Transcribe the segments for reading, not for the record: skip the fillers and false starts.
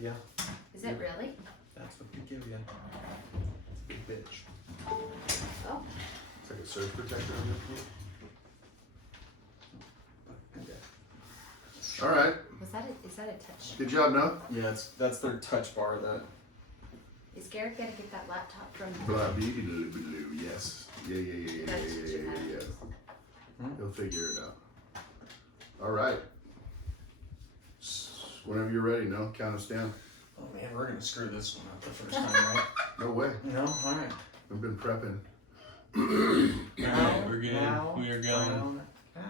Yeah. Is it really? That's what they give you. Big bitch. Oh. It's like a surge protector on there. Okay. All right. Is that a touch? Good job, Noah. Yeah, that's their touch bar. That. Is Garrett gonna get that laptop from? Blah, bee, blue, blue. Yes. Yeah. He'll figure it out. All right. Whenever you're ready, Noah, count us down. Oh man, we're gonna screw this one up the first time, right? No way. No, all right. We've been prepping. Alright, we're good. Now, We are going. Now.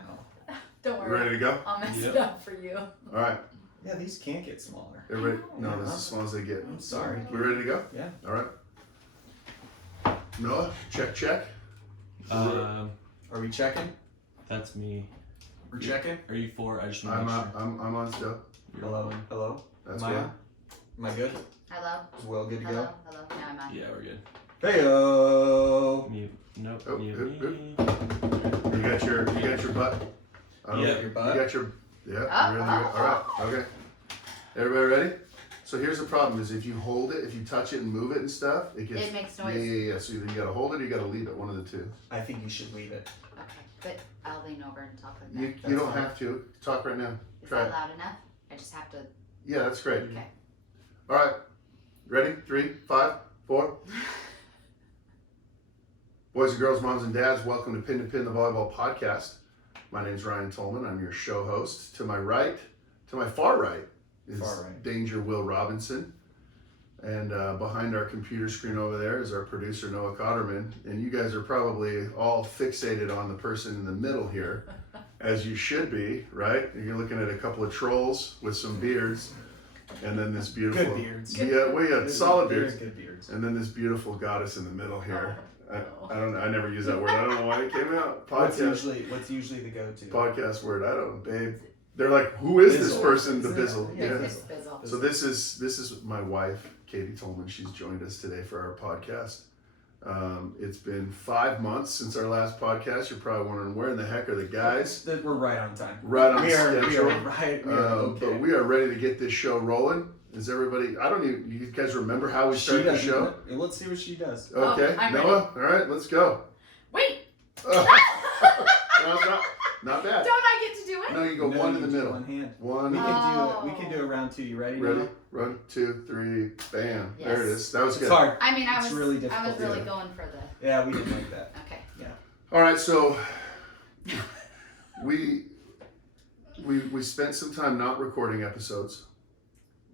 Don't worry. Ready to go? I'll mess Yep. it up for you. All right. Yeah, these can't get smaller. Everybody? No, this is as small as they get. I'm sorry. We ready to go? Yeah. All right. Noah, check. Are we checking? That's me. We're checking. Are you four? I just want to I'm make on. I'm on still. Hello. Hello. That's Am I good. on? Am I good? Hello. Is Will good to Hello. go? Hello. Now I'm on. Yeah, we're good. Heyo. Mute. Nope. Oh, mute oop, me. You got your butt. I don't Yeah. know. Your butt. You got your. Yeah. You're ready to go. All right. Okay. Everybody ready? So here's the problem: is if you hold it, if you touch it and move it and stuff, it gets. It makes noise. Yeah. So either you gotta hold it or you gotta leave it. One of the two. I think you should leave it. Okay, but I'll lean over and talk like that. You That's don't fine. have to talk right now. Is Try that it. loud enough? I just have to. Yeah, that's great. Okay. All right. Ready? 3, 5, 4. Boys and girls, moms and dads, welcome to Pin to Pin the Volleyball Podcast. My name's Ryan Tolman. I'm your show host. To my far right, is Far right. Danger Will Robinson. And behind our computer screen over there is our producer, Noah Cotterman. And you guys are probably all fixated on the person in the middle here, as you should be, right? You're looking at a couple of trolls with some beards. And then this beautiful... Good beards. Yeah, we got solid Very beards. Good beards. And then this beautiful goddess in the middle here. I Oh. don't know. I never use that word. I don't know why it came out. What's Podcast usually the go-to? podcast word. I don't know, babe. They're like, who is this Bizzle. person? The Bizzle. Yeah. Yeah. It's Bizzle. So this is my wife, Katie Tolman. She's joined us today for our podcast. It's been 5 months since our last podcast. You're probably wondering where in the heck are the guys? We're right on time. Right on We are schedule. right. We are okay. But we are ready to get this show rolling. Is everybody? I don't even. You guys remember how we started the show? Let's see what she does. Okay, I'm Noah. All right, let's go. Wait! No, not bad. Don't I get to do it? No, you go No, one in you the do middle. One hand. One. We Oh. can do a round two. You ready? Ready? Noah? 1, 2, 3, bam. Yes. There it is. That was It's good. hard. I mean, I It's was really I difficult, was really yeah. going for the. Yeah, we didn't like that. Okay. All right, so we spent some time not recording episodes.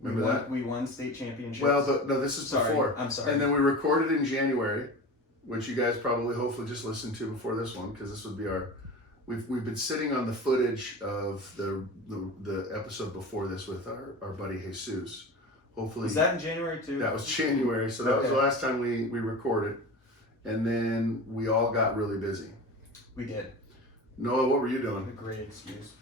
Remember that? We won state championships. Well, but no, this is sorry. before. I'm sorry. And then we recorded in January, which you guys probably hopefully just listened to before this one, because this would be our. We've been sitting on the footage of the episode before this with our buddy Jesus. Hopefully. Was that in January too? That was January, so that was the Okay. last time we recorded, and then we all got really busy. We did. Noah, what were you A doing? great excuse.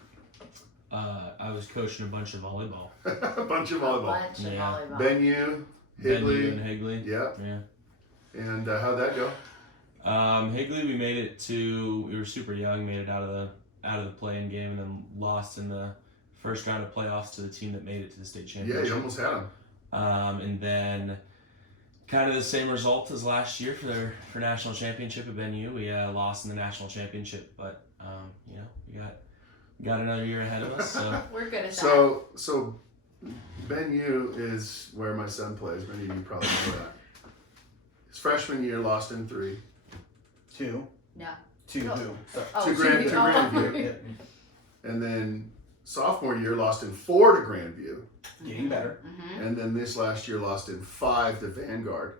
I was coaching a bunch of volleyball. A bunch of volleyball. Bunch of Yeah. volleyball. Benue, Venue Higley, and Higley. yeah. Yeah. And how'd that go? Higley, we made it to. We were super young. Made it out of the play-in game, and then lost in the first round of playoffs to the team that made it to the state Yeah, championship. you almost had him. And then kind of the same result as last year for national championship at Benue. We lost in the national championship, but we got another year ahead of us. So We're good at that. So Benue is where my son plays. Many of you probably know that. His freshman year, lost in 3. Two. No. Two. Oh. Two. Sorry. Oh, to Grandview. Yeah. And then sophomore year, lost in 4 to Grandview. Getting better. Mm-hmm. And then this last year, lost in 5 to Vanguard.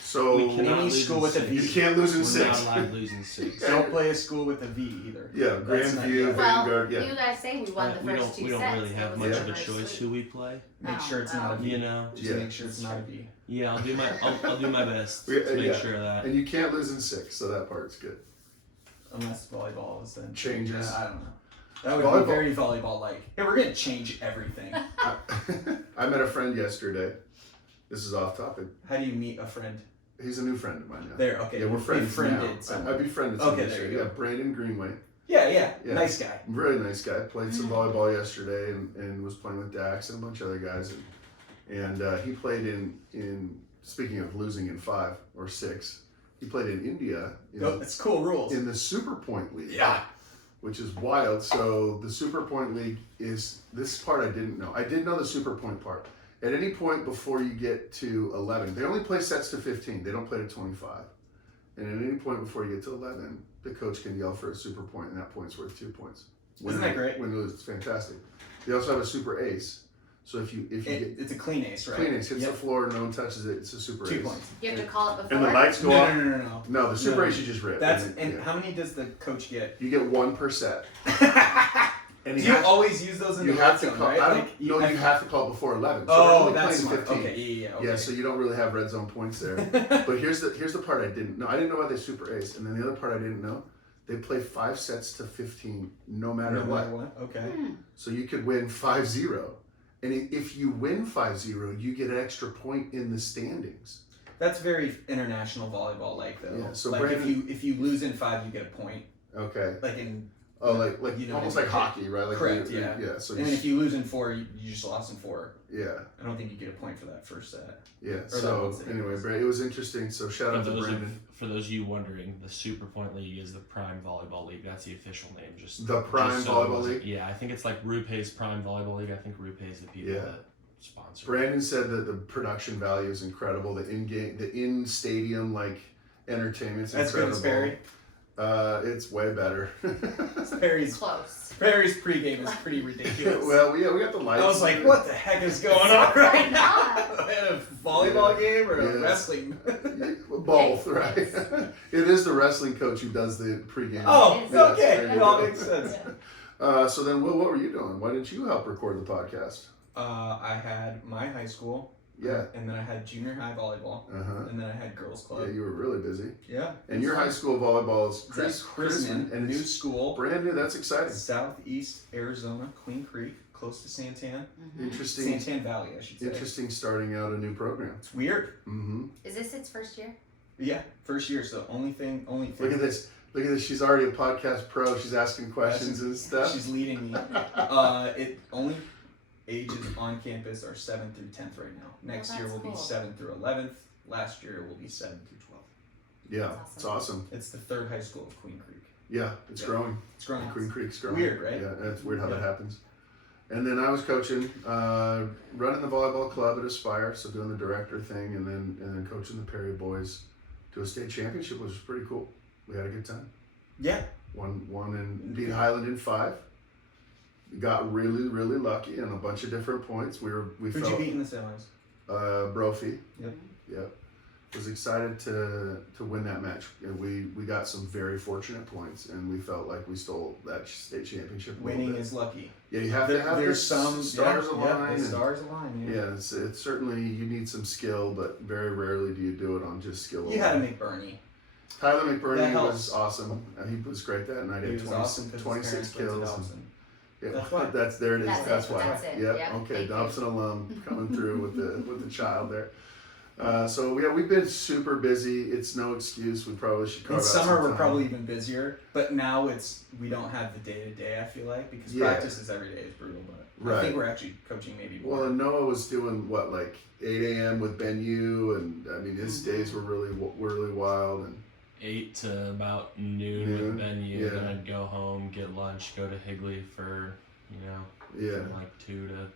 So we cannot Any lose school in with a six. V. you can't lose in We're 6. not allowed to lose in 6. Don't play a school with a V either. Yeah, That's not- Grandview, yeah. Vanguard, Well, yeah. you guys say we won the we first don't two we don't sets. really It have was much of a very choice sweet. who we play. Make Oh, sure it's not a V. You know. Just Yeah. make sure it's not a V. Yeah, I'll do my best We- to make yeah. sure of that. And you can't lose in 6, so that part's good. Unless volleyball is then Changes. I don't know. That would Volleyball. be very volleyball-like. Hey, we're gonna change everything. I met a friend yesterday. This is off topic. How do you meet a friend? He's a new friend of mine now. There, okay. Yeah, we're friends Befriended now. someone. I befriended Okay, someone there you yesterday. go. Yeah, Brandon Greenway. Yeah, Yeah. nice guy. Really nice guy. Played some Mm-hmm. volleyball yesterday and was playing with Dax and a bunch of other guys. And and he played in. Speaking of losing in 5 or 6, he played in India. It's cool rules. In the Super Point League. Yeah. Which is wild. So the Super Point League is this part I didn't know. I did know the Super Point part. At any point before you get to 11, they only play sets to 15. They don't play to 25. And at any point before you get to 11, the coach can yell for a super point, and that point's worth 2 points. Isn't that great? When you lose, it's fantastic. They also have a super ace. So if you get it's a clean ace, right? clean ace, hits the floor, no one touches it, it's a super 2 ace. points. You have to call it before. And the lights go off. No. No, the super No. ace you just rip. That's and how many does the coach get? you get 1 per set. And Do you always use those in the red zone, right? You have to call before 11. So Oh, they're only that's playing smart. 15. Okay, yeah. Okay. Yeah, so you don't really have red zone points there. But here's the part I didn't know. I didn't know about the super ace, and then the other part I didn't know. They play 5 sets to 15, no matter what. Okay. So you could win 5-0, and if you win 5-0, you get an extra point in the standings. That's very international volleyball like though. Yeah, so like Brandon, if you lose in 5, you get a point. okay. Like in like you know, almost like hockey, right? Like correct. Yeah. So and then if you lose in 4, you just lost in 4. yeah. I don't think you get a point for that first set. Yeah. Or So that anyway, it was interesting. So shout out to For Brandon. those of you wondering, the Super Point League is the Prime Volleyball League. That's the official name. The Prime Volleyball League? Yeah, I think it's like Rupe's Prime Volleyball League. I think Rupe is the people that sponsor. Brandon said that the production value is incredible. The in stadium like entertainment's That's good incredible. as Barry. It's way better. Barry's Close. pregame is pretty ridiculous. Well, yeah, we got the lights. I was like, what the heck is going on right now? not. A volleyball game or a Yeah. wrestling? Both, right? It is the wrestling coach who does the pregame. Oh, Yes. okay. there you It all go. makes sense. So then, Will, what were you doing? Why didn't you help record the podcast? I had my high school. Yeah. And then I had junior high volleyball. Uh-huh. And then I had girls Yeah, club. you were really busy. Yeah. And your high school volleyball is Chris Chrisman, and new it's school. brand new. That's exciting. Southeast Arizona, Queen Creek, close to Santan. Interesting. Santan Valley, I should say. Interesting starting out a new program. It's weird. Mm-hmm. Is this its first year? Yeah, first year. So only thing. Look at this. Look at this. She's already a podcast pro. She's asking questions and stuff. She's leading me. It only ages on campus are 7th through 10th right now. Next year that's will be cool. 7th through 11th. Last year will be 7th through 12th. Yeah, That's it's awesome. awesome. It's the third high school of Queen Creek. Yeah, it's Yeah. growing. It's growing. Queen Creek's growing. Weird, right? Yeah, it's weird how that Yeah. happens. And then I was coaching, running the volleyball club at Aspire, so doing the director thing, and then coaching the Perry boys to a state championship, which was pretty cool. We had a good time. Yeah. Won and beat Highland in 5. Got really, really lucky on a bunch of different points. We Who'd felt you beat in the semis? Brophy. Yep. Was excited to win that match, and we got some very fortunate points, and we felt like we stole that state championship. A little Winning bit. is lucky. Yeah, you have to have There's the some stars yeah, align. Yeah, and- the stars align. Yeah. yeah, it's certainly you need some skill, but very rarely do you do it on just skill. You had to alone. make Bernie. Tyler That McBurney helps. was awesome. He was great that night. He He had was 20, awesome because 26 his parents went to kills. Dobson. Yeah, That's why. that's there it is. That's it, why. that's it. Yep. Yep, Okay. thank you. Dobson alum coming through with the child there. So yeah, we've been super busy. It's no excuse. We probably should carve In out summer, some we're time. probably even busier, but now we don't have the day to day. I feel like because Yeah. practices every day is brutal. But I Right. think we're actually coaching maybe more. Well, and Noah was doing what, like 8 a.m. with Ben U, and I mean his days were really wild. And 8 to about noon Noon, with venue. yeah. Then I'd go home, get lunch, go to Higley for yeah. from like 2 to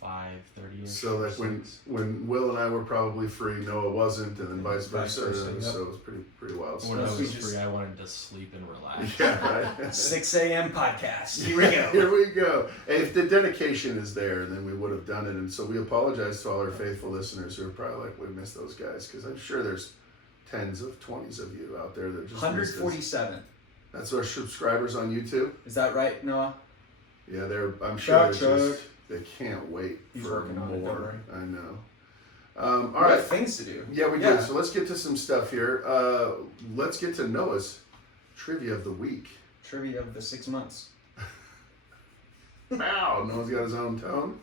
5:30. So like when Will and I were probably free, Noah wasn't, and then vice Vice versa. versa, yep. So it was pretty wild. When I stuff. was we just- free, I wanted to sleep and relax. Yeah, right. 6 a.m. podcast. Here we go. Here we go. Hey, if the dedication is there, then we would have done it. And so we apologize to all our faithful listeners who are probably like, we missed those guys, because I'm sure there's tens of 20s of you out there that just missed us. 147. That's our subscribers on YouTube. Is that right, Noah? Yeah, I'm sure Shout they're out. just, they can't wait He's for working on it, don't more. worry. I know. All We right. have things to do. Yeah, we Yeah. do. So let's get to some stuff here. Let's get to Noah's trivia of the week. Trivia of the 6 months. Wow, Noah's got his own tone.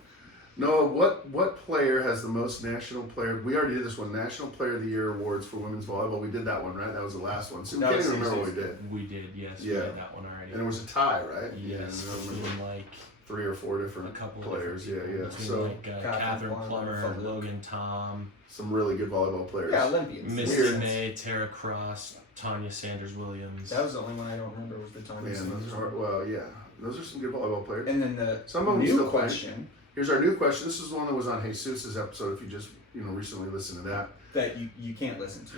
Noah, what player has the most national player? We already did this one, National Player of the Year awards for women's volleyball. We did that one, right? That was the last one. So we That can't was even remember what we easy. did. We did, yes. We Yeah. did that one already. And it was a tie, right? Yes, Yeah, I remember. between like 3 or 4 A different couple players. different people Yeah. between So like Catherine Plummer, Logan Tom, some really good volleyball players. Yeah, Olympians. Misty May, Tara Cross, Tanya Sanders Williams. That was the only one I don't remember was the Tanya Man, Sanders. those are those are some good volleyball players. And then the Some of them new still play. question Here's our new question. This is one that was on Jesus's episode. If you just recently listened to that. that you can't listen to.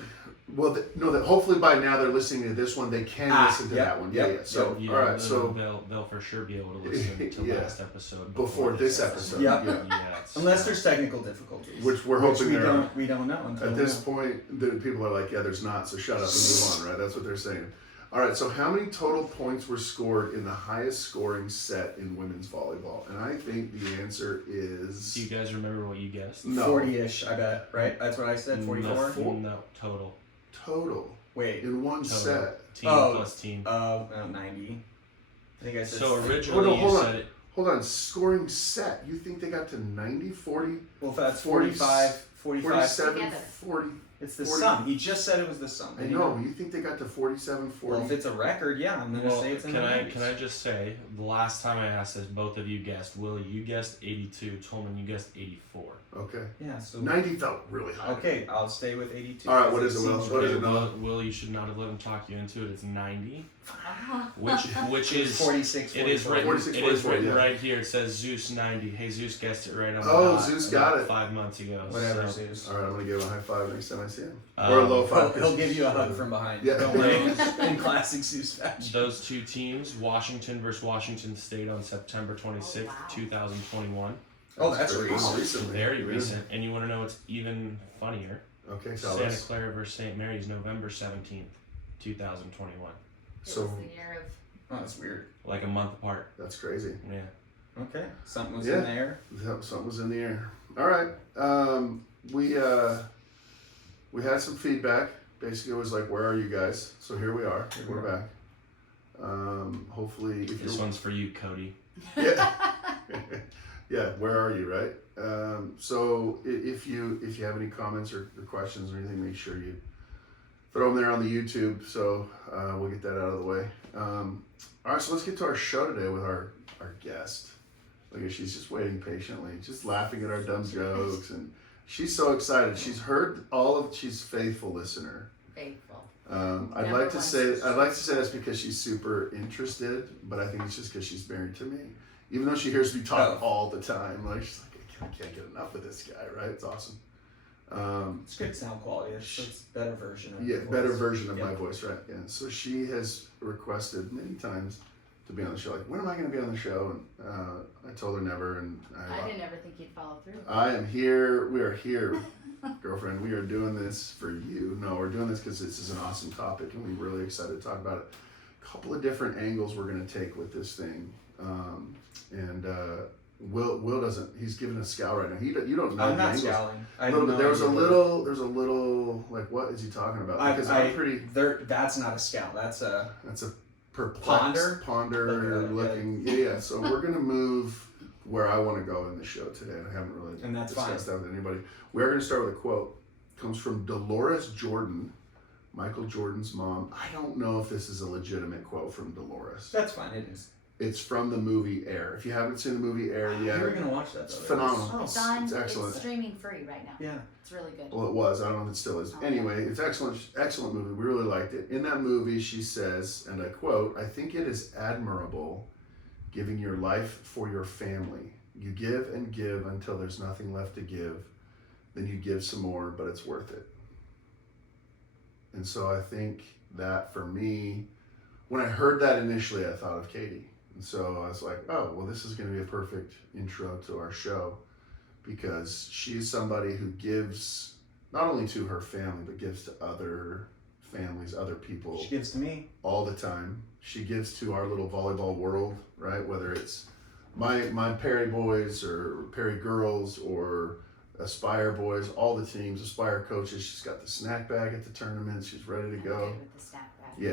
Well, that hopefully by now they're listening to this one. They can listen to that one. Yeah. So Yeah, all right. So they'll for sure be able to listen to Yeah. last episode before this episode. Yeah. Yes. Unless there's technical difficulties. Which we're hoping we there are. don't we don't know until At this now. point, the people are like, yeah, there's not, so shut up and move on, right? That's what they're saying. All right, so how many total points were scored in the highest scoring set in women's volleyball? And I think the answer is Do you guys remember what you guessed? no 40-ish, I bet, right? That's what I said, 44? No, total. total Wait, in one Total. set. Team Oh. plus team. 90. I think I said So six. originally hold you on. said it. Hold on, scoring set. You think they got to 90, 40, Well, if that's 40, 45, 47, Together. 40? it's the 40. sum. He just said it was the sum. I know. You think they got to 47, 40? Well, if it's a record, yeah, I'm gonna Well, say it's in can the I 90s. can I just say the last time I asked this, both of you guessed. Willie, you guessed 82. Tolman, you guessed 84. Okay. Yeah, so 90 felt really high. okay, I'll stay with 82. All right, what is it, Will? Seems What is right. it, Noah? Will, you should not have let him talk you into it. It's 90, Uh-huh. which is 46, it is 44. written 46, it is 44, written yeah. right here. It says Zeus 90. Hey, Zeus guessed it right on the Oh, dot Zeus about got it. 5 months ago. Whatever, So, Zeus. All right, I'm going to give him a high five next time I see him. Um, Or a low five. He'll give you a hug from behind. Yeah. Don't worry. In classic Zeus fashion. those two teams, Washington versus Washington State on September 26th, Oh, wow. 2021. Oh, that's very recent. recently. Very Yeah. recent. And you want to know what's even funnier? Okay, tell Santa us. Clara versus St. Mary's, November 17th, 2021. It So- was the year of Oh, that's weird. Like a month apart. That's crazy. Yeah. Okay, something was Yeah. in there. Yep, something was in the air. All right. We had some feedback. Basically, it was like, "Where are you guys?" So here we are. Here we We're back. Hopefully, if This you're one's for you, Cody. yeah, yeah. Where are you? Right. So if you have any comments or questions or anything, make sure you throw them there on the YouTube. So we'll get that out of the way. All right. So let's get to our show today with our guest. Look at she's just waiting patiently, just laughing at our dumb jokes, and she's so excited. She's heard she's a faithful listener. faithful. I'd Never like to once. say that's because she's super interested, but I think it's just because she's married to me. Even though she hears me talk all the time, like she's like, I can't get enough of this guy, right? It's awesome. It's good sound quality. It's better version of Yeah, the better voice. version of Yeah. my voice, right? Yeah. So she has requested many times to be on the show. Like, when am I going to be on the show? And I told her never, and I didn't ever think you'd follow through. I am here. We are here, girlfriend. We are doing this for you. No, we're doing this because this is an awesome topic, and we're really excited to talk about it. A couple of different angles we're going to take with this thing, and Will doesn't. He's giving a scowl right now. You don't know I'm the not angles. scowling. I A little have bit. no There's a idea. little. Like, what is he talking about? Because I, I'm pretty. That's not a scowl. That's a. That's a perplexed, Ponder? ponder Okay, looking. Yeah. So we're gonna move where I want to go in the show today. I haven't really And that's discussed that with anybody. We're gonna start with a quote. It comes from Dolores Jordan, Michael Jordan's mom. I don't know if this is a legitimate quote from Dolores. That's fine. It is. It's from the movie Air. If you haven't seen the movie Air yet, You're gonna watch that. it's Though, phenomenal. Oh, It's on. It's excellent. It's streaming free right now. yeah. It's really good. Well, it was. I don't know if it still is. Oh. Anyway, it's excellent movie. We really liked it. In that movie, she says, and I quote, "I think it is admirable giving your life for your family. You give and give until there's nothing left to give. Then you give some more, but it's worth it." And so I think that for me, when I heard that initially, I thought of Katie. And so I was like, oh, well, this is going to be a perfect intro to our show, because she's somebody who gives not only to her family, but gives to other families, other people She gives to me. all the time. She gives to our little volleyball world, right? Whether it's my Perry boys or Perry girls or Aspire boys, all the teams, Aspire coaches. She's got the snack bag at the tournament. She's ready to I'm go. good with the snack bag.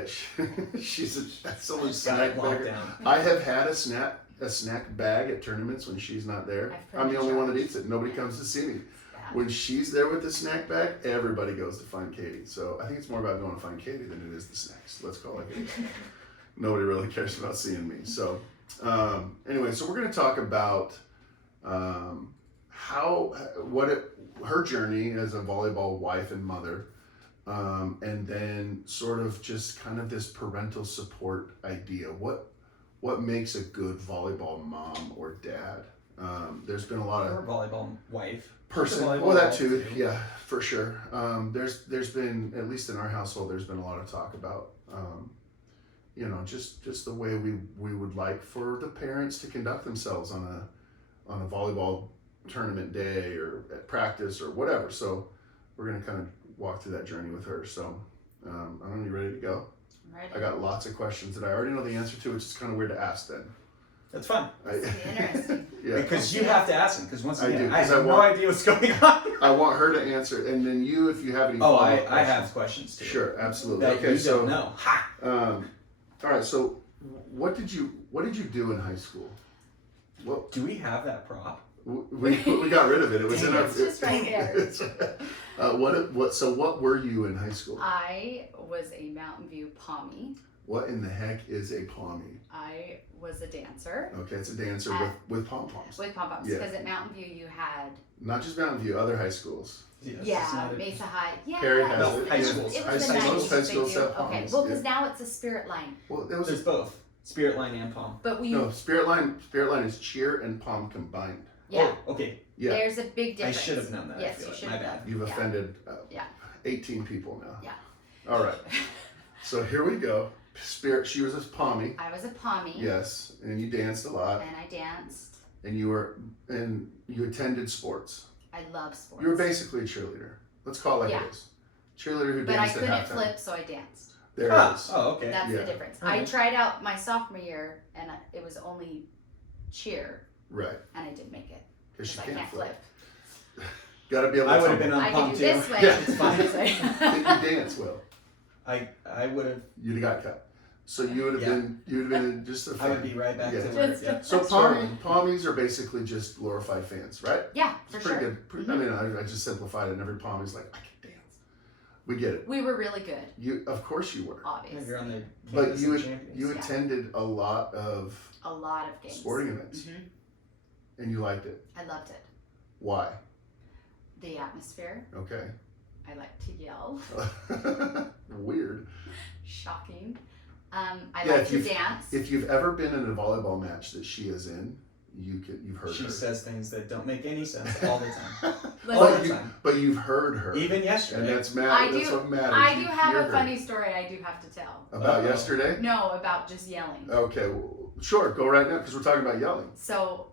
Yeah, she's an excellent She's got snack it locked bagger. down. I have had a snack bag at tournaments when she's not there. I've put I'm it the in only one that charge. eats it. Nobody comes to see me. Yeah. When she's there with the snack bag, everybody goes to find Katie. So I think it's more about going to find Katie than it is the snacks. Let's call it Katie. Nobody really cares about seeing me. So Anyway, so we're going to talk about her journey as a volleyball wife and mother, and then sort of just kind of this parental support idea. What makes a good volleyball mom or dad? There's been a lot of Or volleyball wife. person. Volleyball Well, that wife too. Yeah, for sure. There's been, at least in our household, there's been a lot of talk about, just the way we would like for the parents to conduct themselves on a volleyball tournament day or at practice or whatever. So we're gonna kind of walk through that journey with her. So I don't know, you ready to go? Ready. I got lots of questions that I already know the answer to, which is kind of weird to ask then. That's fun. This will be interesting. Yeah. Because you have to ask them. Because once I do, again, 'cause I have I no want- idea what's going on. I want her to answer, and then you, if you have any Oh, follow-up I questions. have questions too. Sure, absolutely. That Okay, you so don't know. Ha! all right. So, what did you do in high school? What Do we have that prop? we got rid of it. It was in our. It's just right here. What were you in high school? I was a Mountain View Pommy. What in the heck is a pommy? I was a dancer Okay, it's a dancer with pom poms. with pom-poms. Yeah. Because at Mountain View you had, Not just Mountain View, other high schools. Yes, it's yeah, not a- Mesa High. Yeah, Perry has No, it. high Yeah. schools. It High was the schools, 90s. high they schools do. have Okay, pommies. well, Yeah. because now it's a spirit line. Well, there was There's both. Spirit line and palm. But we, no Spirit Line. Spirit Line is cheer and pom combined. yeah, Oh, okay. Yeah, there's a big difference. I should have known that. Yes, I feel you like. should My have bad. known. you've Yeah. offended Yeah. 18 people now. Yeah. All right. So here we go. Spirit. She was a pommy. I was a Pommy. Yes, and you danced a lot, And I danced. and you attended sports. I love sports. You were basically a cheerleader. Let's call it like Yeah. it is. Cheerleader who But I danced at couldn't halftime. flip, so I danced. There it Ah, is. oh, okay. That's Yeah. the difference. I Alright. tried out my sophomore year, and it was only cheer, Right, and I didn't make it. because she Because I can't can't flip. flip. Got to be able to. I would have tumble. been on I palm could too. do this way. Yeah. It's fine. Did you dance well? I would have. You'd have got cut. So you would have been just a fan. I would be right back Yeah. to work. Just- Yeah. So Struggling. pommies are basically just glorified fans, right? Yeah, for It's pretty sure. good. I mean, I just simplified it, and every pommy's like, I can dance. We get it. We were really good, You, of course, you were. Yeah, obviously. you're on the But campus you of champions. you Yeah. attended a lot of A lot of games. sporting events, hmm and you liked it. I loved it. Why? The atmosphere. Okay. I like to yell. Weird. Shocking. I Yeah, like if to you've- dance. If you've ever been in a volleyball match that she is in, you've heard She her. says things that don't make any sense all the time. Listen, all but, the you, time. but you've heard her. Even yesterday. And that's I That's do- what matters. I You do have hear a her. funny story I do have to tell. About Uh-oh. yesterday. No, about just yelling. Okay, well, sure. Go right now because we're talking about yelling. So,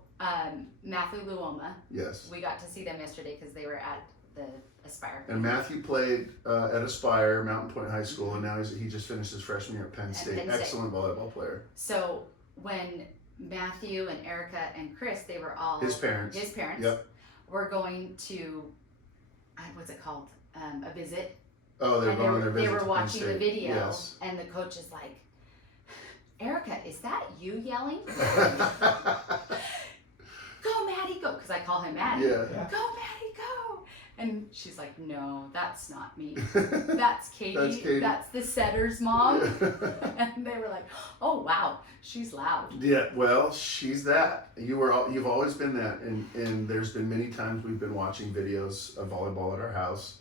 Matthew Luoma, Yes. we got to see them yesterday because they were at the Aspire. And Matthew played at Aspire, Mountain Point High School, and now he just finished his freshman year at Penn State. Penn State. Excellent volleyball player. So when Matthew and Erica and Chris, they were all His parents. Yep. were going to, what's it called? A visit. Oh, they're And going on their they visit were to Penn watching the State. video, Yes. and the coach is like, Erica, is that you yelling? Go, Maddie, go! Because I call him Maddie. Yeah. Yeah. Go, Maddie, go! And she's like, no, that's not me. That's Katie. That's Katie. That's the setter's mom. And they were like, oh wow, she's loud. Yeah, well, she's that. You've always been that, and there's been many times we've been watching videos of volleyball at our house,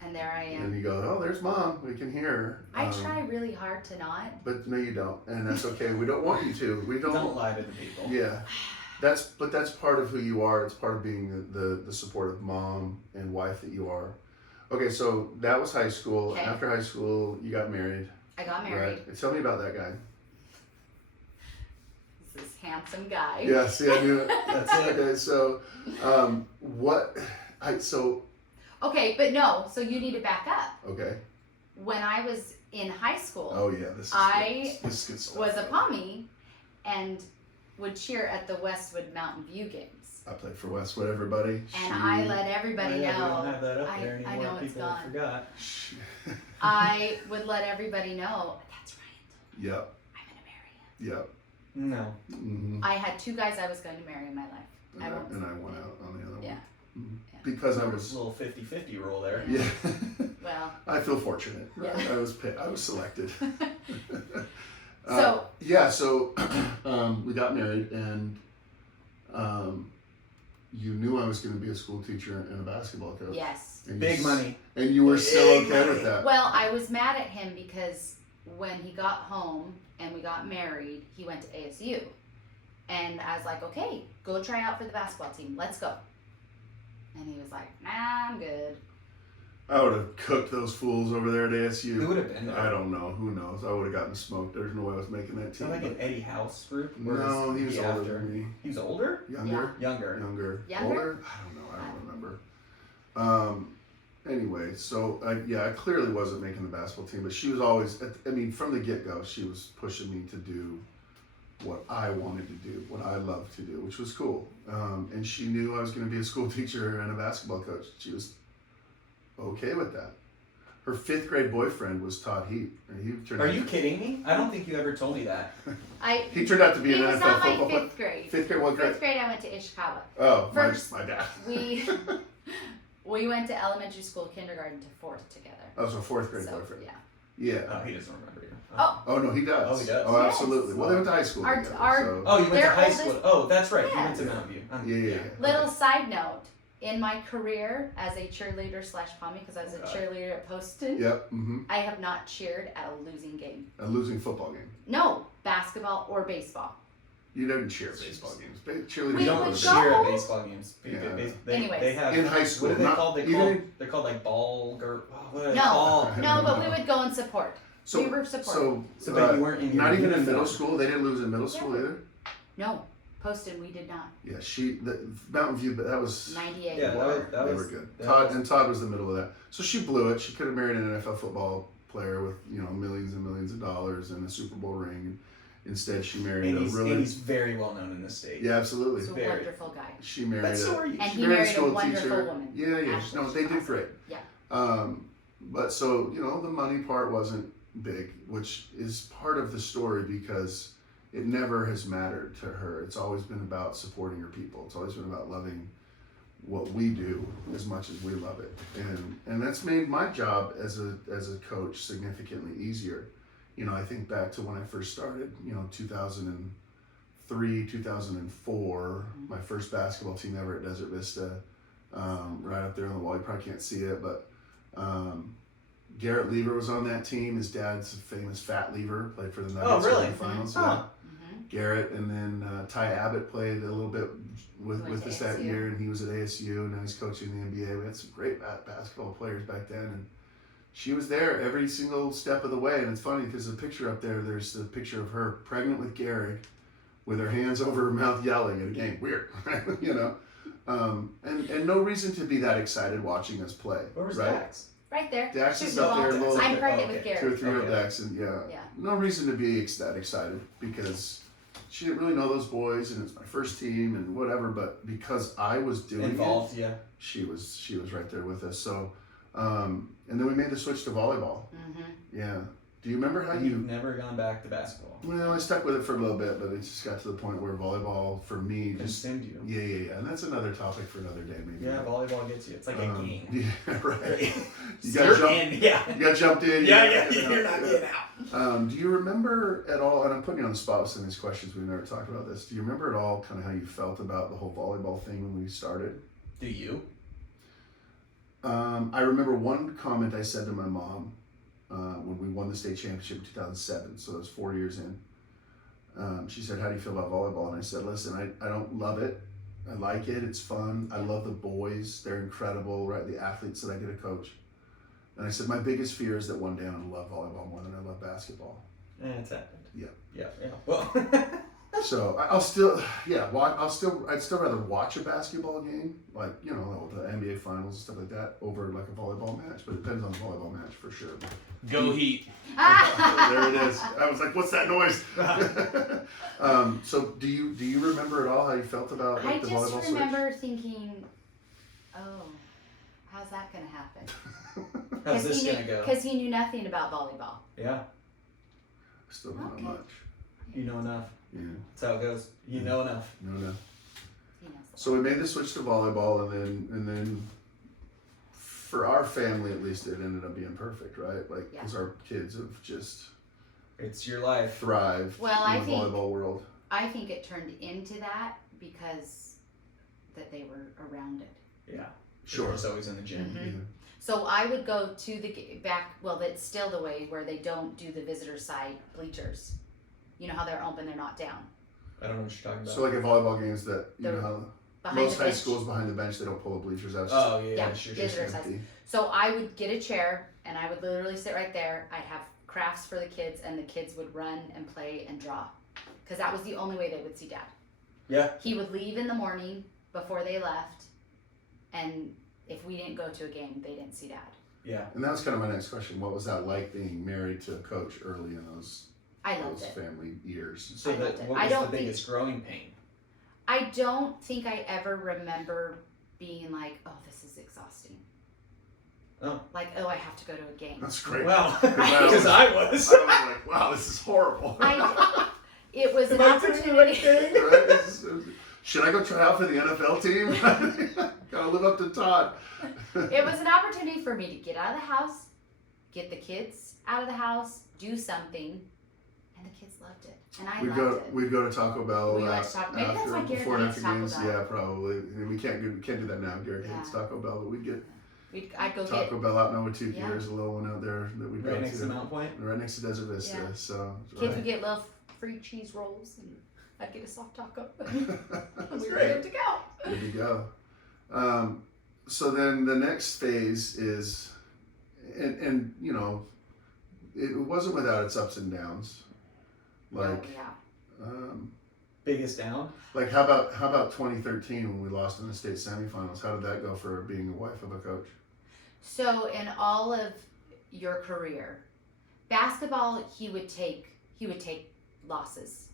And there I am. and you go, "Oh, there's Mom. We can hear her." I try really hard to not. but no, you don't, and that's okay. We don't want you to. We don't. Don't lie to the people. Yeah, that's part of who you are. It's part of being the supportive mom and wife that you are. Okay, so that was high school. Okay. After high school, you got married. I got married. Right? Tell me about that guy. This handsome guy. Yes, yeah, I knew it. That's it. Okay, so Okay, but no, so you need to back up. okay. When I was in high school, Oh yeah, this is I good. This is good stuff. was a pommy and would cheer at the Westwood Mountain View games. I played for Westwood, everybody. And I let everybody Oh, yeah, we know. don't have that up there I anymore. know it's People gone. forgot. I would let everybody know, that's right, Yep, I'm gonna marry him. yep. No. Mm-hmm. I had two guys I was going to marry in my life. I won't And I say won them. out on the other one. Yeah. Mhm. Yeah. Because I There was. a little 50-50 rule there. Yeah. Well, I feel fortunate. Right? Yeah. I was selected. So we got married, and you knew I was going to be a school teacher and a basketball coach. yes. And Big money. And you were still okay with that. Well, I was mad at him because when he got home and we got married, he went to ASU. And I was like, okay, go try out for the basketball team. Let's go. And he was like, nah, I'm good. I would have cooked those fools over there at ASU. Who would have been there? I don't know. Who knows? I would have gotten smoked. There's no way I was making that Is team. that like an Eddie House group? Or No, is he was older after? than me. He was older? Younger? Younger. Younger? Younger? Older? I don't know. I don't remember. Anyway, so I clearly wasn't making the basketball team, but she was always, from the get-go, she was pushing me to do what I wanted to do, what I loved to do, which was cool. And she knew I was going to be a school teacher and a basketball coach. She was okay with that. Her 5th grade boyfriend was Todd Heap. And he turned Are out you kidding me? I don't think you ever told me that. He turned out to be He an was NFL not my football player. 5th grade. 5th grade, what grade? 5th grade, I went to Ishikawa. Oh, First, my bad. We went to elementary school, kindergarten to 4th together. Oh, so 4th grade So, boyfriend. yeah. Yeah. Oh, he doesn't remember you. Oh. Oh, no, he does. Oh, he does? Oh, Yes. absolutely. Well, they went to high school Our- together, our- so. Oh, you went to Their high oldest- school. Oh, that's right. You Yeah. went to Mountain View. Yeah. Little side note, in my career as a cheerleader / pommy, because I was a cheerleader at Poston, Yep. Mm-hmm. I have not cheered at a losing game. A losing football game. No, basketball or baseball. You didn't cheer at baseball games. Cheerleaders We You don't don't would cheer go. at baseball games. Yeah. Anyways. They have In high school, What are they not called? even- They're called like ball. What are they No, called? no, but we would go and support. we were support. So, but you weren't in your not even in uniform. middle school. They didn't lose in middle school either. No, Poston, we did not. Yeah, Mountain View, but that was 98. Yeah, that they was were good. that Todd was the middle of that. So she blew it. She could have married an NFL football player with millions and millions of dollars and a Super Bowl ring. Instead, she married And a he's very well known in this state. yeah, absolutely. He's a Very. wonderful guy. She married But so are you. And she he married married a wonderful woman. Yeah. Ashley, No, they she's did awesome. great. Yeah. But so, the money part wasn't big, which is part of the story because it never has mattered to her. It's always been about supporting her people. It's always been about loving what we do as much as we love it. And that's made my job as a coach significantly easier. I think back to when I first started, 2003, 2004, my first basketball team ever at Desert Vista, right up there on the wall. You probably can't see it, but Garrett Lever was on that team. His dad's a famous Fat Lever, played for the Nuggets really? in the finals. Huh. Yeah. Garrett, and then Ty Abbott played a little bit with Went to us that ASU. year, and he was at ASU, and now he's coaching the NBA. We had some great basketball players back then, and she was there every single step of the way. And it's funny because the picture up there's the picture of her pregnant with Gary, with her hands over her mouth yelling at a game. Weird, and no reason to be that excited watching us play. Where was right? Dax? Right there. Dax Shoot is the up there, ball. little- I'm pregnant Oh, with okay. 2 or Gary. 3 Okay. of Dax, and Yeah. no reason to be that excited because she didn't really know those boys, and it's my first team and whatever. But because I was doing Involved, it, yeah. she was right there with us. So, and then we made the switch to volleyball. Mm-hmm. Yeah. Do you remember how And you? you've never gone back to basketball. Well, I stuck with it for a little bit, but it just got to the point where volleyball for me just. Consumed you. Yeah, and that's another topic for another day, maybe. Yeah, volleyball gets you. It's like a game. Yeah, right. You You're got in, yeah. You got jumped in. Yeah, you're not getting out. Do you remember at all, and I'm putting you on the spot with some of these questions, we've never talked about this. Do you remember at all kind of how you felt about the whole volleyball thing when we started? Do you? I remember one comment I said to my mom when we won the state championship in 2007, so that was 4 years in. She said, how do you feel about volleyball? And I said, listen, I don't love it. I like it. It's fun. I love the boys. They're incredible, right? The athletes that I get to coach. And I said, my biggest fear is that one day I'm going to love volleyball more than I love basketball. And it's happened. Yeah. Yeah. Well, So I'd still rather watch a basketball game, like, the NBA finals and stuff like that, over like a volleyball match. But it depends on the volleyball match for sure. Go Heat. There it is. I was like, what's that noise? So do you remember at all how you felt about I the just volleyball remember thinking, oh, how's that going to happen? how's this going to go? Because he knew nothing about volleyball. Yeah. switch? Still not Okay. much. You know enough. Yeah, That's how it goes. You know enough. no. He knows. So we made the switch to volleyball, and then for our family at least, it ended up being perfect, right? Like, because our kids have just It's your life. thrive Well, in I the think- volleyball world. I think it turned into that because that they were around it. Yeah. Sure. It's always in the gym. Mhm. So I would go to the back. Well, that's still the way where they don't do the visitor side bleachers. You know how they're open, they're not down. I don't know what you're talking about. So like at volleyball games that you The- know how Behind most the high bench. schools behind the bench they don't pull the bleachers out. It's Oh yeah, Yeah, sure. visitor just size. empty. So I would get a chair and I would literally sit right there. I'd have crafts for the kids, and the kids would run and play and draw, because that was the only way they would see Dad. Yeah. He would leave in the morning before they left, and if we didn't go to a game, they didn't see Dad. Yeah. And that was kind of my next question. What was that like being married to a coach early in those I loved those it. family years? So I loved it. what I was don't the think- biggest growing pain? I don't think I ever remember being like, oh, this is exhausting. Oh. Like, oh, I have to go to a game. That's great. Well, I because was- I was. I was like, wow, this is horrible. It was an Am I doing the right opportunity. thing? Right? Should I go try out for the NFL team? Gotta live up to Todd. It was an opportunity for me to get out of the house, get the kids out of the house, do something, and the kids loved it, and I loved it. We'd go to Taco Bell. We like to talk- maybe that's why Garrett before and hates after Taco games. Bell. Yeah, probably. And we can't do that now. Garrett hates Yeah. Taco Bell, but we'd get I'd go Taco Bell out in Owatuki. Yeah. There's a little one out there that we'd Right go next to. to Mount Point. Right next to Desert Vista. Yeah. So kids right. would get little free cheese rolls, and I'd get a soft taco. That's we were great. good to go. There you go. So then the next phase is, and you know, it wasn't without its ups and downs. Like, Oh, yeah. Biggest down. like how about 2013 when we lost in the state semifinals? How did that go for being a wife of a coach? So in all of your career, basketball, he would take losses.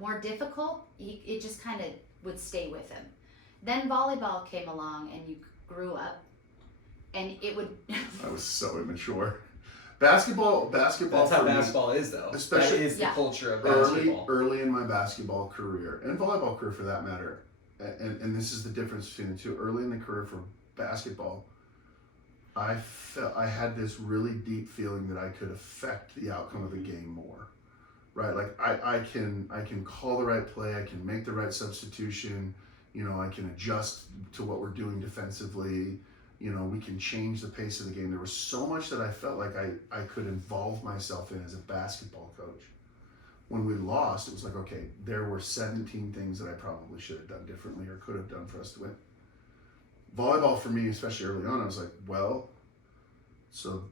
More difficult, it just kind of would stay with him. Then volleyball came along, and you grew up, and it would. I was so immature. Basketball. That's how for me, basketball is, though. Especially- that is the Yeah. culture of early basketball. early in my basketball career and volleyball career for that matter, and this is the difference between the two. Early in the career for basketball, I felt I had this really deep feeling that I could affect the outcome of the game more, right? Like I can call the right play, I can make the right substitution, you know, I can adjust to what we're doing defensively. You know, we can change the pace of the game. There was so much that I felt like I could involve myself in as a basketball coach. When we lost, it was like, okay, there were 17 things that I probably should have done differently or could have done for us to win. Volleyball for me, especially early on, I was like, well, so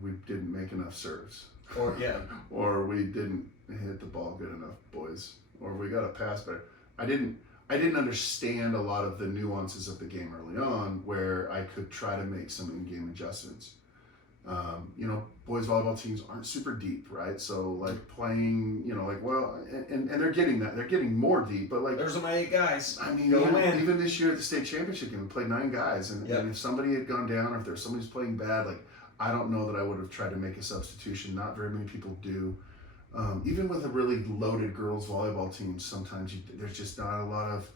we didn't make enough serves. Or yeah. Or we didn't hit the ball good enough, boys. Or we got a pass better. I didn't understand a lot of the nuances of the game early on where I could try to make some in-game adjustments. You know, boys volleyball teams aren't super deep, right? So like playing, you know, like, well, and they're getting that. They're getting more deep, but like, Those are my 8 guys. I mean, Go win. even this year at the state championship game, we played 9 guys, and, Yep. and if somebody had gone down, or if there's somebody's playing bad, like, I don't know that I would have tried to make a substitution. Not very many people do. Even with a really loaded girls volleyball team, sometimes there's just not a lot of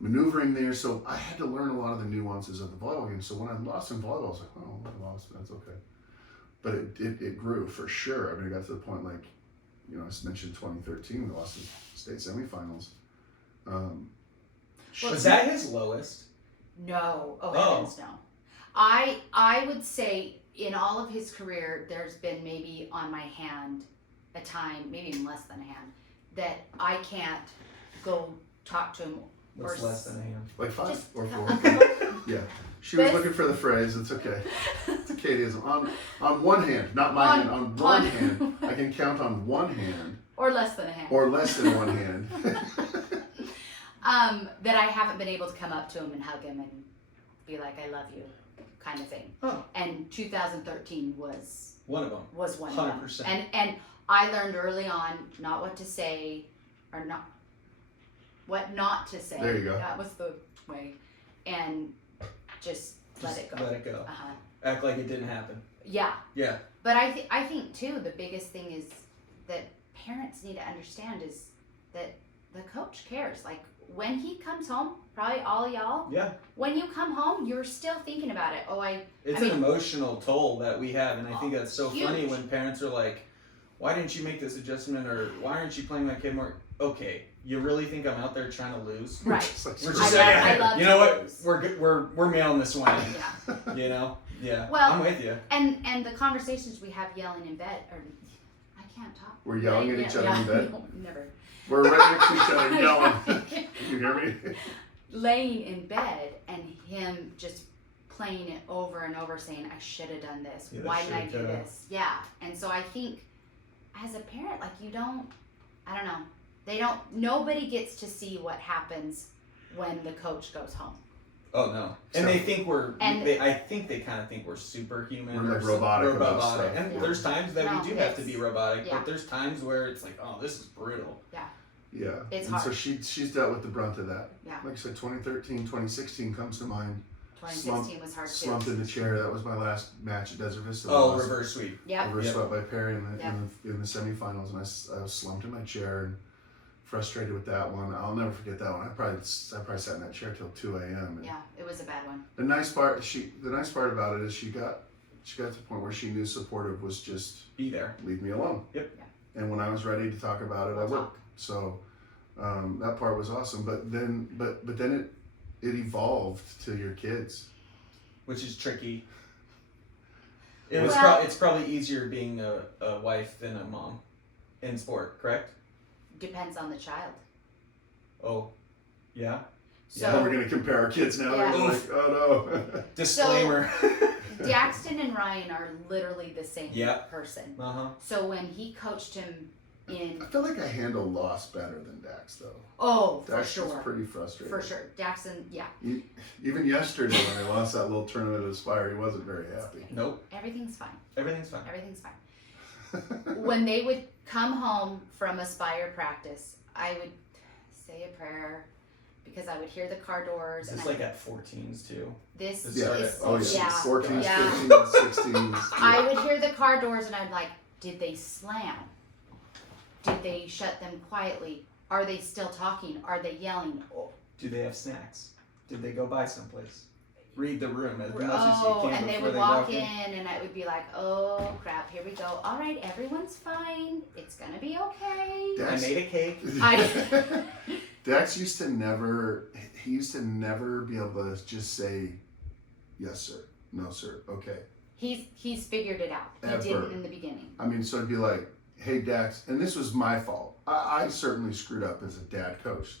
maneuvering there. So I had to learn a lot of the nuances of the volleyball game. So when I lost in volleyball, I was like, oh, I lost, that's okay. But it grew for sure. I mean, it got to the point like, you know, I mentioned 2013, we lost the state semifinals. Was that his lowest? No, Oh. heavens no. I would say in all of his career, there's been maybe on my hand a time, maybe even less than a hand, that I can't go talk to him. What's Or less than a hand? Like 5 Just or a 4. couple. Yeah. She was This- looking for the phrase. It's okay. Katie is on one hand, not my hand. On one hand, I can count on one hand, Or less than a hand. or less than one hand. That I haven't been able to come up to him and hug him and be like, I love you, kind of thing. Oh. And 2013 was One of them. one of them. 100%. And I learned early on not what to say, or not what not to say. There you go. That was the way. And just let it go. Let it go. Uh-huh. Act like it didn't happen. Yeah. Yeah. But I think too, the biggest thing is that parents need to understand is that the coach cares. Like, when he comes home, probably all of y'all, Yeah. when you come home, you're still thinking about it. It's I mean- an emotional toll that we have, and I think that's so Huge. funny when parents are like, why didn't you make this adjustment, or why aren't you playing my kid more? Okay, you really think I'm out there trying to lose? Right. We're I just love you to know what? lose. We're good. We're mailing this one in. Yeah. You know? Yeah. Well- I'm with you. And the conversations we have yelling in bed, or I can't talk. We're yelling at each other in bed? No, never. We're right next to each other yelling. You hear me? Laying in bed and him just playing it over and over saying, I should have done this. Yeah, Why did I shoulda, do coulda. this? Yeah. And so I think as a parent, like I don't know. Nobody gets to see what happens when the coach goes home. Oh no. And they think I think they kind of think we're superhuman. We're, like, or robotic about stuff. And Yeah. there's times that No, we do have to it's- be robotic, yeah. but there's times where it's like, oh, this is brutal. Yeah. It's and so hard. she's dealt with the brunt of that. Yeah. Like I said, 2013, 2016 comes to mind. 2016 was hard too. Slumped in the chair. That was my last match at Desert Vista. Oh, reverse sweep. Yep. I was Yep. swept by Perry in the, Yep. in the semifinals, and I was slumped in my chair and frustrated with that one. I'll never forget that one. I probably sat in that chair till 2 a.m. And Yeah, it was a bad one. the nice part about it is she got to the point where she knew supportive was just Be there. leave me alone. Yep. Yeah. And when I was ready to talk about it, I We'll would. talk. So that part was awesome. But then it evolved to your kids. Which is tricky. Well- It's probably easier being a wife than a mom in sport, correct? Depends on the child. Oh, yeah. So And we're gonna compare our kids now. Yeah. They're like, oh no. Disclaimer. Daxton and Ryan are literally the same Yep. person. Uh-huh. So when he coached him in, I feel like I handle loss better than Dax though. for Dax was sure. pretty frustrating. For sure. Daxton, yeah. Even yesterday when I lost that little tournament at Aspire, he wasn't very happy. Nope. Everything's fine. Everything's fine. Everything's fine. When they would come home from Aspire practice, I would say a prayer because I would hear the car doors. It's And like at 14s too. this This Yeah. started- is, Oh yeah. yeah. 14s, Yeah. 15s, 16s. I would hear the car doors and I'd like, did they slam? Did they shut them quietly? Are they still talking? Are they yelling? Do they have snacks? Did they go buy someplace? Read the room as much as you Oh, can and they before would walk in. in and I would be like, oh crap, here we go. All right, everyone's fine. It's gonna be okay. I made a cake. Dax used to never be able to just say, yes sir, no sir, okay. He's figured it out. He Ever. didn't in the beginning. I mean, so it'd be like, hey Dax, and this was my fault. I certainly screwed up as a dad coach.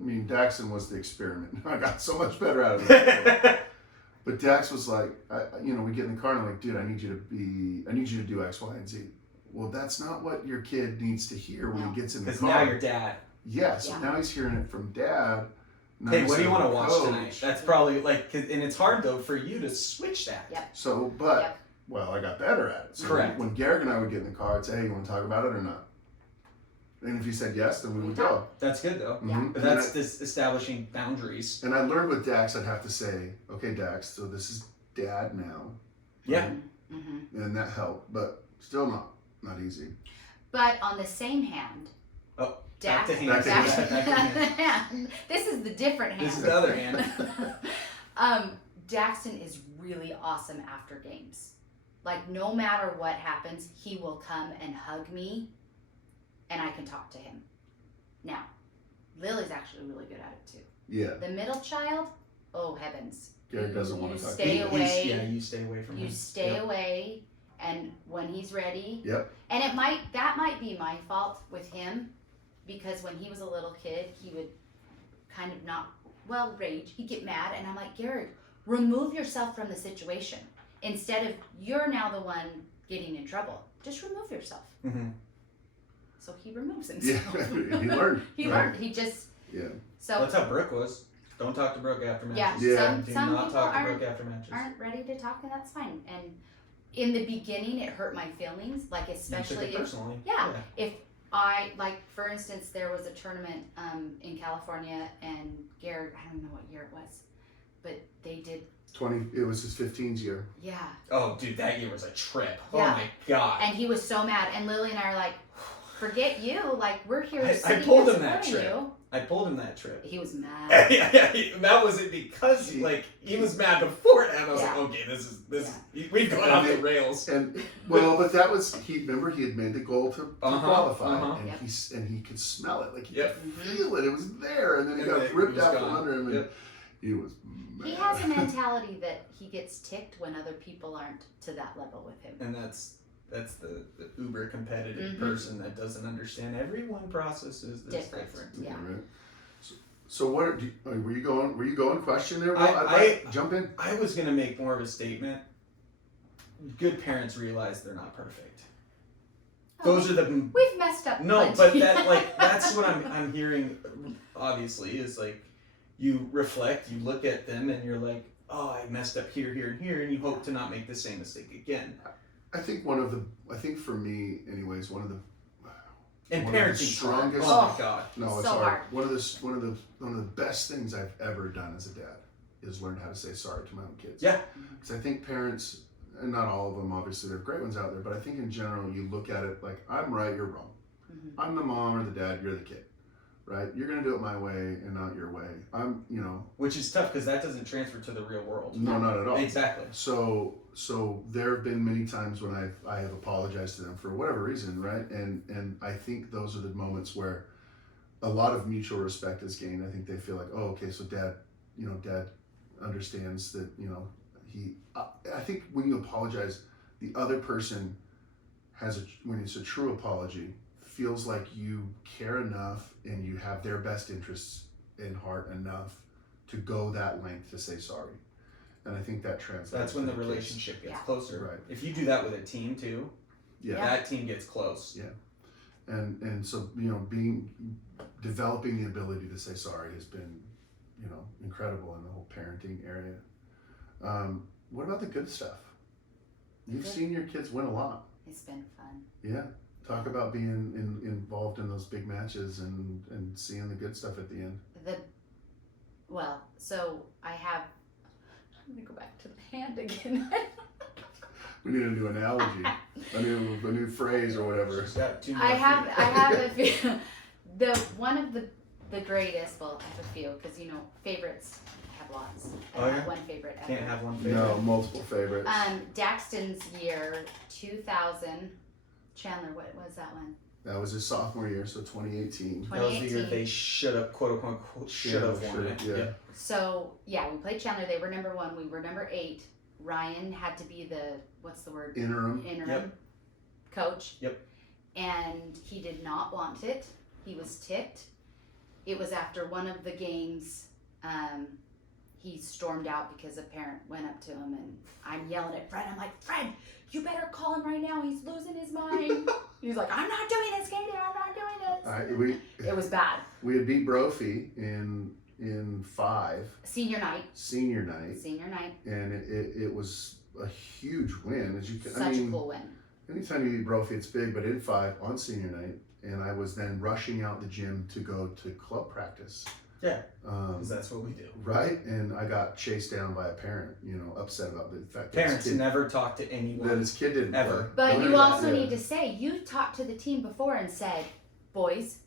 Daxon was the experiment. I got so much better out of it. But Dax was like, we get in the car and I'm like, dude, I need you to do X, Y, and Z. Well, that's not what your kid needs to hear when No. he gets in the Because car. now you're dad. Yes, Yeah. now he's hearing it from dad. not Hey, what do you instead want of to watch coach. tonight? That's probably and it's hard though for you to switch that. Yep. So, but, Yep. well, I got better at it. So Correct. When Garrick and I would get in the car, I'd say, hey, you want to talk about it or not? And if he said yes, then we would go. That's good though. Yeah. Mhm. But And then that's this establishing boundaries. And I learned with Dax, I'd have to say, okay, Dax, so this is dad now. Yeah. Mm-hmm. And that helped, but still not easy. But on the same hand, Oh, Dax, back to hand. Dax- Back to hand. this is the different hand. This is the other hand. Daxton is really awesome after games. Like no matter what happens, he will come and hug me and I can talk to him. Now, Lily's actually really good at it too. Yeah, The middle child, oh heavens. Garrick doesn't want You to talk. stay away. You stay away from You him. stay Yep. away and when he's ready. Yep. And that might be my fault with him because when he was a little kid, he would kind of rage. He'd get mad and I'm like, Garrick, remove yourself from the situation. Instead of you're now the one getting in trouble. Just remove yourself. Mm-hmm. So he removes Yeah, himself. he learned. He right? learned. He just Yeah. so That's how Brooke was. Don't talk to Brooke after matches. yeah. Yeah. Do Some not people talk to aren't Brooke after matches. ready to talk and that's fine. And in the beginning it hurt my feelings, like You took especially it if personally. yeah. If I, like, for instance, there was a tournament in California and Garrett, I don't know what year it was, but they did, 20. It was his 15's year. yeah. Oh, dude, that year was a trip. Yeah. Oh my god. And he was so mad. And Lily and I are like, forget you. Like, we're here I sitting told here him that supporting trip. you. I pulled him that trip. He was mad. That wasn't because he was mad before, and I was like, okay, this is we've gone off the rails. And but that was remember he had made the goal to qualify, and he could smell it, like he could feel it. It was there, and then he got ripped out from under him, and he was mad. He has a mentality that he gets ticked when other people aren't to that level with him. And that's the uber competitive person that doesn't understand everyone processes this different. Yeah. Right. So what were you going question there? Jump in. I was gonna make more of a statement. Good parents realize they're not perfect. Those are we've messed up. No, plenty. but that's what I'm hearing. Obviously, is like you reflect, you look at them, and you're like, oh, I messed up here, here, and here, and you hope to not make the same mistake again. I think for me, anyways, one of the parenting strongest. Oh my god! No, it's so hard. One of the best things I've ever done as a dad is learn how to say sorry to my own kids. Yeah. Because I think parents, and not all of them, obviously, there are great ones out there, but I think in general, you look at it like I'm right, you're wrong. I'm the mom or the dad, you're the kid. Right? You're going to do it my way and not your way. Which is tough because that doesn't transfer to the real world. No, not at all. Exactly. So there have been many times when I have apologized to them for whatever reason, right? And I think those are the moments where a lot of mutual respect is gained. I think they feel like, oh, okay, so dad understands that, I think when you apologize, the other person when it's a true apology, feels like you care enough and you have their best interests in heart enough to go that length to say sorry. And I think that translates. That's when the relationship gets closer. Right. If you do that with a team too, that team gets close. Yeah. And so, developing the ability to say sorry has been, incredible in the whole parenting area. What about the good stuff? You've seen your kids win a lot. It's been fun. Yeah. Talk about being involved in those big matches and seeing the good stuff at the end. So I'm going to go back to the hand again. We need a new analogy, a new phrase or whatever. I have a few. One of the greatest, I have a few, because favorites have lots. I have one favorite ever. Can't have one favorite. No, multiple favorites. Daxton's year 2000. Chandler, what was that one? That was his sophomore year, so 2018. That was the year they should have, quote unquote, should have won it. Yeah. So, we played Chandler. They were number 1. We were number 8. Ryan had to be the, what's the word? Interim coach. Yep. And he did not want it. He was ticked. It was after one of the games. He stormed out because a parent went up to him, and I'm yelling at Fred. I'm like, Fred, you better call him right now. He's losing his mind. He's like, I'm not doing this, Katie. I'm not doing this. It was bad. We had beat Brophy in 5. Senior night. And it was a huge win. Such a cool win. Anytime you beat Brophy, it's big, but in 5 on senior night, and I was then rushing out the gym to go to club practice. Yeah, because that's what we do. Right? And I got chased down by a parent, upset about the fact that parents never talk to anyone. That his kid didn't ever. play. But you also need to say, you talked to the team before and said, boys,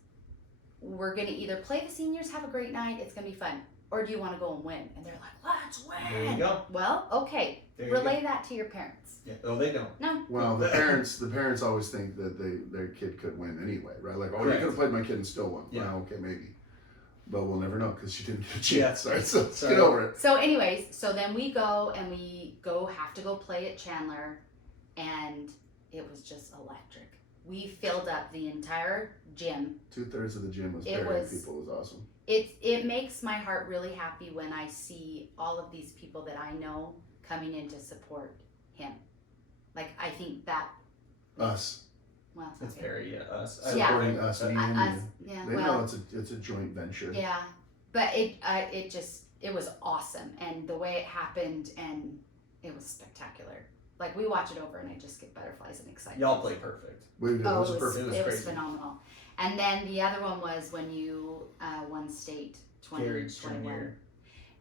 we're going to either play the seniors, have a great night, it's going to be fun, or do you want to go and win? And they're like, let's win. There you go. Well, okay. Relay that to your parents. Yeah. Oh, they don't. No. Well, the parents always think that their kid could win anyway, right? Like, you could have played my kid and still won. Yeah. Well, okay, maybe. But we'll never know because she didn't get a chance. Yeah. Right? So get over it. So anyways, then we go and have to go play at Chandler, and it was just electric. We filled up the entire gym. 2/3 of the gym was people. It was awesome. It makes my heart really happy when I see all of these people that I know coming in to support him. Like, I think that us. Well, it's very us. Supporting us, me and us. you. Yeah, they know it's a joint venture. Yeah, but it was awesome, and the way it happened, and it was spectacular. Like, we watch it over, and I just get butterflies and excitement. Y'all play perfect. We did. It was perfect. It was phenomenal. And then the other one was when you won state 2021.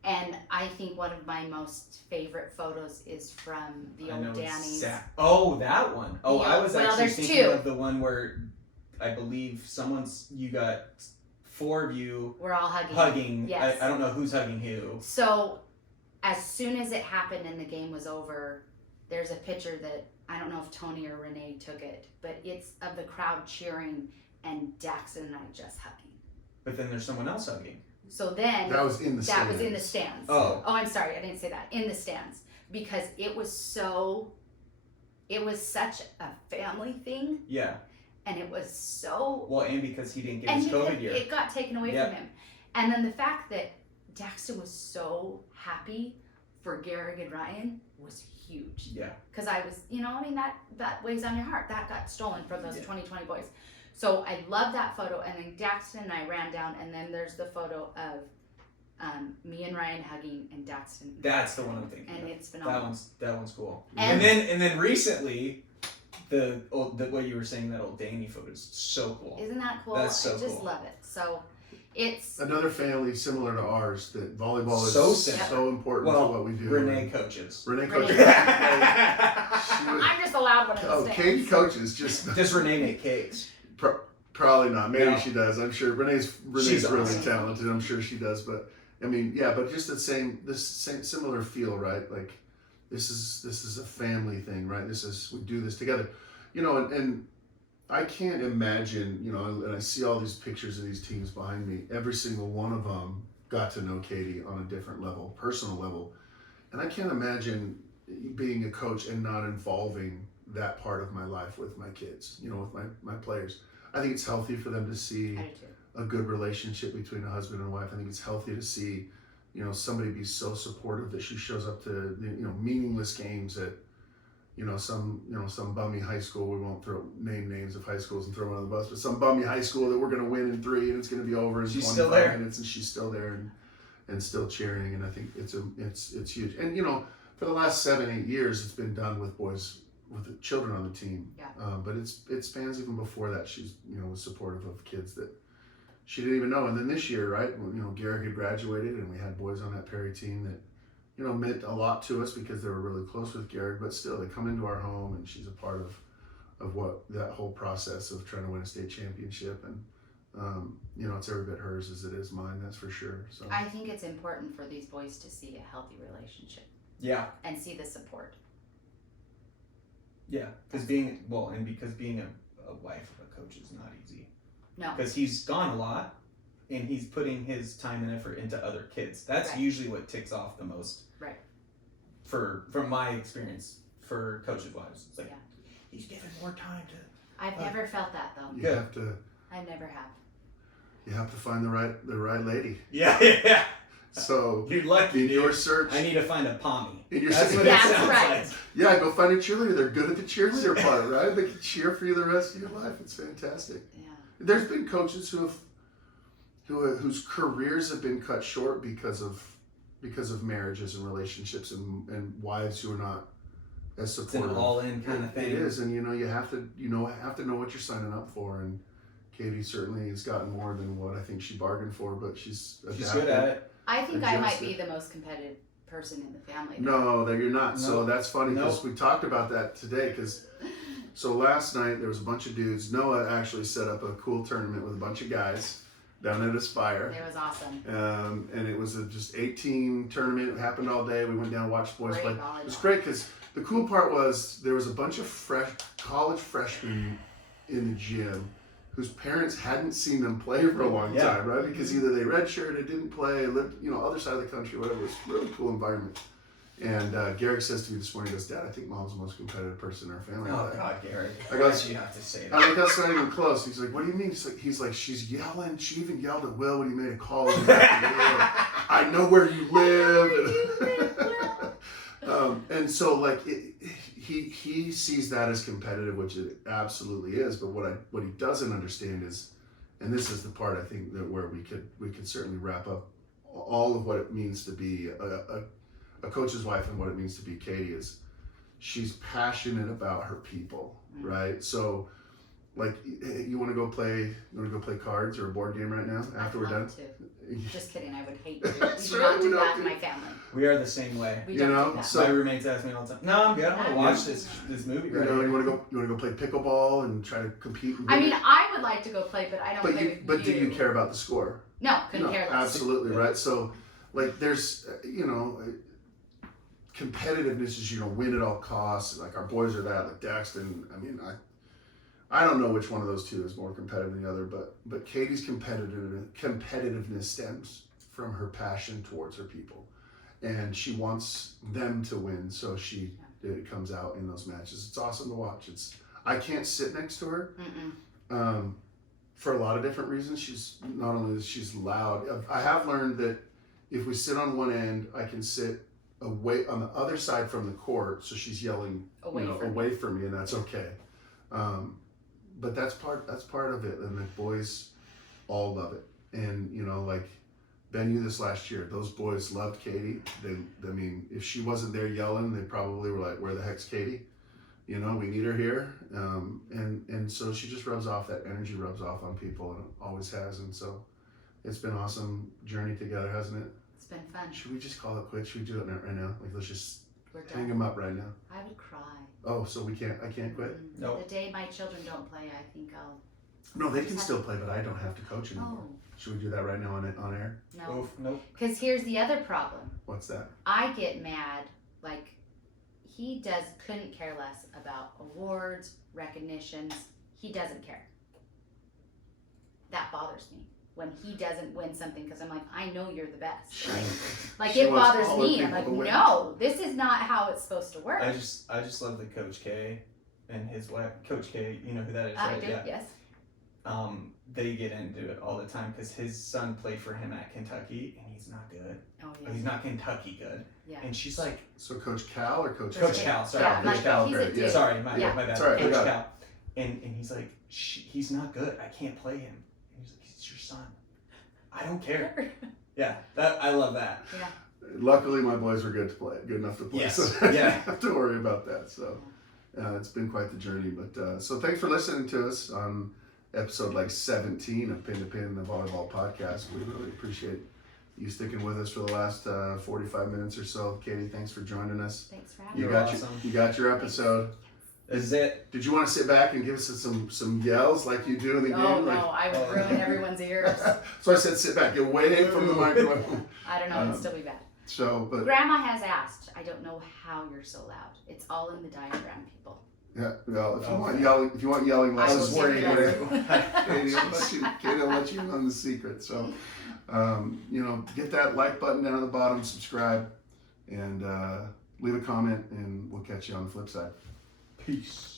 And I think one of my most favorite photos is from the old Danny's. Oh, that one. Oh, I was actually there's thinking 2. of the one where I believe you got 4 of you We're all hugging. hugging. Yes. I don't know who's hugging who. So, as soon as it happened and the game was over, there's a picture that I don't know if Tony or Renee took it, but it's of the crowd cheering and Daxton and I just hugging. But then there's someone else hugging. So then That was in the that stands. was in the stands. Oh. I'm sorry, I didn't say that. In the stands. Because it was such a family thing, Yeah. and it was so. Well, and because he didn't get And his COVID year. it got taken away Yeah. from him. And then the fact that Daxton was so happy for Garrick and Ryan was huge. Yeah. Because I was, that weighs on your heart. That got stolen from those Yeah. 2020 boys. So I love that photo. And then Daxton and I ran down, and then there's the photo of me and Ryan hugging and Daxton. That's the one I'm thinking And of. it's phenomenal. That one's cool. And- And then recently, the way you were saying that old Danny photo is so cool. Isn't that cool? That's so I just cool. love it. So it's Another family similar to ours that volleyball is So so, simple. important Well, to what we do. Renee coaches. Renee Renee. coaches. She was- I'm just a loud one in the oh, stands. Katie coaches just Does Renee make cakes? probably not. Maybe No. she does. I'm sure Renee's She's really awesome. talented. I'm sure she does. But I mean, yeah. But just the same similar feel, right? Like this is a family thing, right? We do this together, and I can't imagine, and I see all these pictures of these teams behind me. Every single one of them got to know Katie on a different level, personal level, and I can't imagine being a coach and not involving that part of my life with my kids, with my players. I think it's healthy for them to see I do too. a good relationship between a husband and wife. I think it's healthy to see, somebody be so supportive that she shows up to, meaningless games at, some bummy high school. We won't name names of high schools and throw them on the bus, but some bummy high school that we're going to win in 3 and it's going to be over in She's 25 still there. minutes, and she's still there and still cheering. And I think it's huge. And for the last 7-8 years, it's been done with boys, with the children on the team. Yeah. But it spans even before that. She's was supportive of kids that she didn't even know. And then this year, right, when Garrick had graduated and we had boys on that Perry team that meant a lot to us because they were really close with Garrick, but still they come into our home and she's a part of what that whole process of trying to win a state championship. And it's every bit hers as it is mine, that's for sure. So I think it's important for these boys to see a healthy relationship Yeah. and see the support. Yeah. Because being a wife of a coach is not easy. No. Because he's gone a lot and he's putting his time and effort into other kids. That's Right. usually what ticks off the most. Right. From my experience for coaches' wives. It's like, Yeah. he's given more time to. I've never felt that though. you Good. have to I never have. find the right lady. Yeah. So You're lucky, in dude. your search, I need to find a pommy. in your That's what search- it That's sounds right. like. yeah, go find a cheerleader. They're good at the cheerleader part, right? They can cheer for you the rest of your life. It's fantastic. Yeah. There's been coaches whose careers have been cut short because of marriages and relationships and wives who are not as It's an supportive. all-in kind of thing. It is, and you have to know what you're signing up for. And Katie certainly has gotten more than what I think she bargained for, but she's good at it. I think I might Adjusted. be the most competitive person in the family. No, that you're not. So No. that's funny because No. we talked about that today. So last night there was a bunch of dudes. Noah actually set up a cool tournament with a bunch of guys down at Aspire. It was awesome. And it was a just 18 tournament. It happened all day. We went down and watched boys Great play. volleyball. It was great because the cool part was there was a bunch of college freshmen in the gym whose parents hadn't seen them play for a long Yeah. time, right? Because either they redshirted, didn't play, lived, other side of the country, whatever. It was a really cool environment. And Garrick says to me this morning, he goes, Dad, I think Mom's the most competitive person in our family. Oh God, Gary. I Why got- did you have to say I'm that? like, that's not even close. He's like, what do you mean? He's like, she's yelling. She even yelled at Will when he made a call. I know where you live. And so, like, he sees that as competitive, which it absolutely is. But what he doesn't understand is, and this is the part I think that where we could certainly wrap up all of what it means to be a coach's wife and what it means to be Katie is she's passionate about her people, right? So like you want to go play cards or a board game right now after we're I'd done? love to. Just kidding, I would hate to. We That's do right, not we do don't that in do- my family. We are the same way. We You don't know, do that. so- My roommates ask me all the time, no, I'm good, I want to watch this movie You right know, here. you want to go play pickleball and try to compete. And I win mean, it? I would like to go play, but I don't but play with do you care about the score? No, couldn't No, care less. absolutely Yeah. right. So, like, there's competitiveness is win at all costs. Like our boys are that. Like Daxton. I mean, I don't know which one of those two is more competitive than the other, but Katie's competitiveness stems from her passion towards her people, and she wants them to win. So it comes out in those matches. It's awesome to watch. I can't sit next to her. For a lot of different reasons. She's not only she's loud. I have learned that if we sit on one end, I can sit away on the other side from the court, so she's yelling away from me, and that's okay. But that's part of it, and the boys all love it. And like Bennu this last year, those boys loved Katie. I mean, if she wasn't there yelling, they probably were like, "Where the heck's Katie? We need her here." And so she just rubs off. That energy rubs off on people, and it always has. And so it's been an awesome journey together, hasn't it? It's been fun. Should we just call it quits? Should we do it right now? Like, let's just We're hang done. them up right now. I would cry. Oh, so I can't quit? Nope. The day my children don't play, I think I'll. No, they can still play, but I don't have to coach anymore. Oh, Should we do that right now on air? no. Oof, nope. Because here's the other problem. What's that? I get mad, like, he couldn't care less about awards, recognitions. He doesn't care. That bothers me. When he doesn't win something, because I'm like, I know you're the best. Like She it wants bothers all the me. I'm people like, to win. no, this is not how it's supposed to work. I just love the Coach K and his wife, Coach K, you know who that is, I right? do, Yeah. yes. They get into it all the time because his son played for him at Kentucky and he's not good. Oh, Or yeah. he's not Kentucky good. Yeah. And she's like, So Coach Cal or Coach Coach K? Cal, sorry, Yeah, Coach like, Cal. he's a dude. Sorry, my Yeah. bad. It's all right, we Coach got it. Cal. And he's like, he's not good. I can't play him. And he's like, he's your son. I don't care. Yeah, I love that. Yeah. Luckily, my boys were good enough to play. Yes, So I yeah. don't have to worry about that. So it's been quite the journey. But so thanks for listening to us on episode 17 of Pin to Pin, the Volleyball Podcast. We really appreciate you sticking with us for the last 45 minutes or so. Katie, thanks for joining us. Thanks for having You me. You're got awesome. you got your episode. This is it. Did you want to sit back and give us some yells like you do in the game? Oh, Like- no, I would ruin everyone's ears. So I said sit back, get away from the microphone. I don't know, it'd still be bad. So, but Grandma has asked, I don't know how you're so loud. It's all in the diagram, people. yeah, well, if you Oh, want okay. yelling I lessons, will worried take it about as- Katie will let you in on the secret. So, get that like button down at the bottom, subscribe, and leave a comment, and we'll catch you on the flip side. Peace.